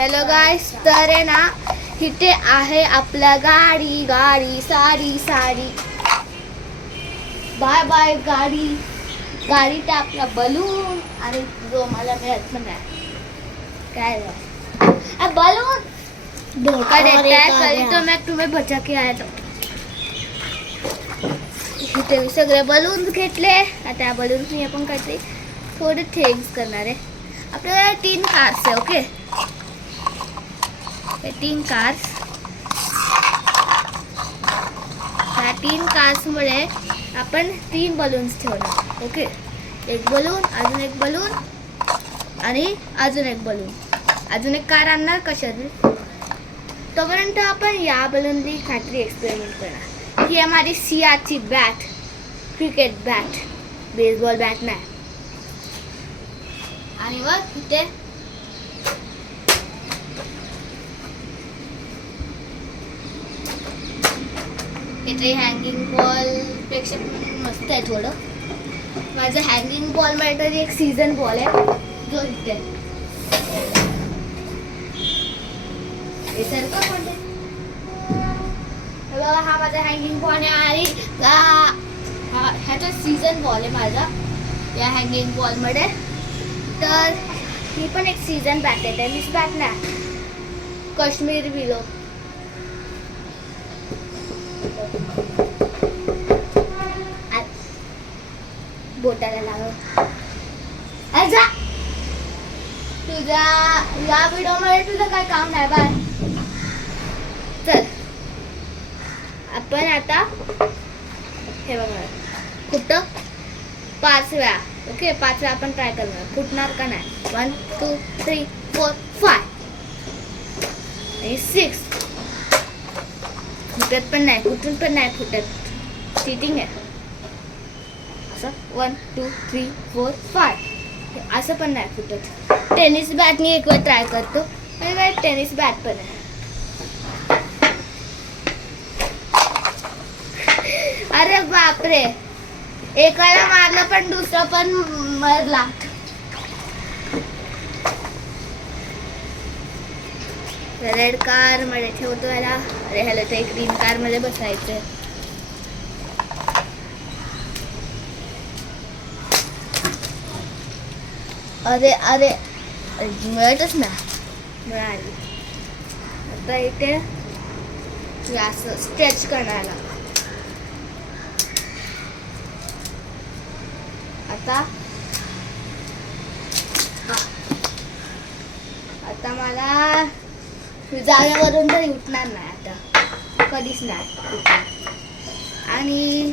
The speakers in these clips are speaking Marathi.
हॅलो गाइस, तर आहे ना इथे आहे आपल्या गाडी गाडी साडी साडी बाय बाय गाडी गाडी ते आपला बलून आणि जो मला मिळत पण नाही काय बलून धोका देता है कल तो मैं तुम्हें बचा के आया तो इथे सगळे बलून घेतले. आता बलून मी आपण काहीतरी थोडे थेंक्स करणार आहे. आपल्याला 3 कार्स आहे. Okay, 3 cars. ह्या 3 कार्स मुळे आपण 3 बलून्स ठेवणार. ओके, एक बलून, अजून एक बलून आणि अजून एक बलून. अजून एक कार आणणार कशाने. तोपर्यंत आपण या बलूननी काहीतरी एक्सपेरिमेंट करणार. ही हमारी सियाची bat, cricket bat, baseball bat नाही. आणि मग इथे इथे हँगिंग बॉल पेक्षा मस्त आहे थोडं. माझं हँगिंग बॉल मध्ये एक सीझन बॉल आहे जो इथे सारखं म्हणते. हा माझा हँगिंग बॉल आहे आणि ह्याचा सीझन बॉल आहे माझा या हँगिंग बॉल मध्ये. तर ही पण एक सीझन बॅट आहे, टेनिस बॅट नाही, काश्मीर विलो. बोटाला लागव जा. तुझ्या या व्हिडिओ मध्ये तुझं काय काम नाही बाय. चल आपण आता हे बघा कुठं 5 वेळा. ओके, 5 वेळा आपण ट्राय करणार. फुटणार का नाही. 1 2 3 4 5 आणि 6. फुटत पण नाही, कुठून पण नाही फुटत. चीटिंग आहे. असं 1 2 3 4 5 असं पण नाही फुटत. टेनिस बॅटनी एक वेळ ट्राय करतो. आणि टेनिस बॅट पण आहे. अरे बापरे, एकाला मारलं पण दुसरं पण मरला. रेड कार मध्ये ठेवतो याला. अरे ह्याला तर ग्रीन कार मध्ये बसायचं. अरे अरे मिळतच ना. मिळाली. आता इथे असं स्केच करायला. आता मला जागेवरून तरी उठणार नाही आता, कधीच नाही. आणि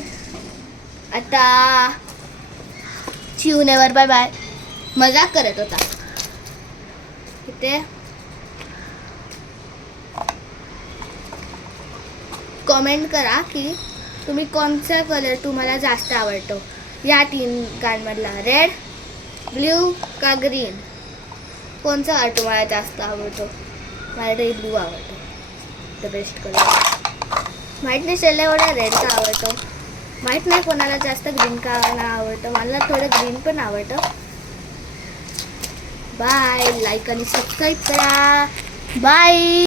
आता चिवनेवर बाय बाय. मजाक करत होता. इथे कमेंट करा की तुम्ही कोणचा कलर तुम्हाला जास्त आवडतो या 3 कारमधला. रेड, ब्ल्यू का ग्रीन, कोणचा कलर तुम्हाला जास्त आवडतो. मला तरी ब्ल्यू आवडतो, द बेस्ट कलर. माहीत नाही शेला एवढा रेड का आवडतो. माहीत नाही कोणाला जास्त ग्रीन का आवडतं. मला थोडं ग्रीन पण आवडतं. बाय. लाईक आणि सबस्क्राईब करा. बाय.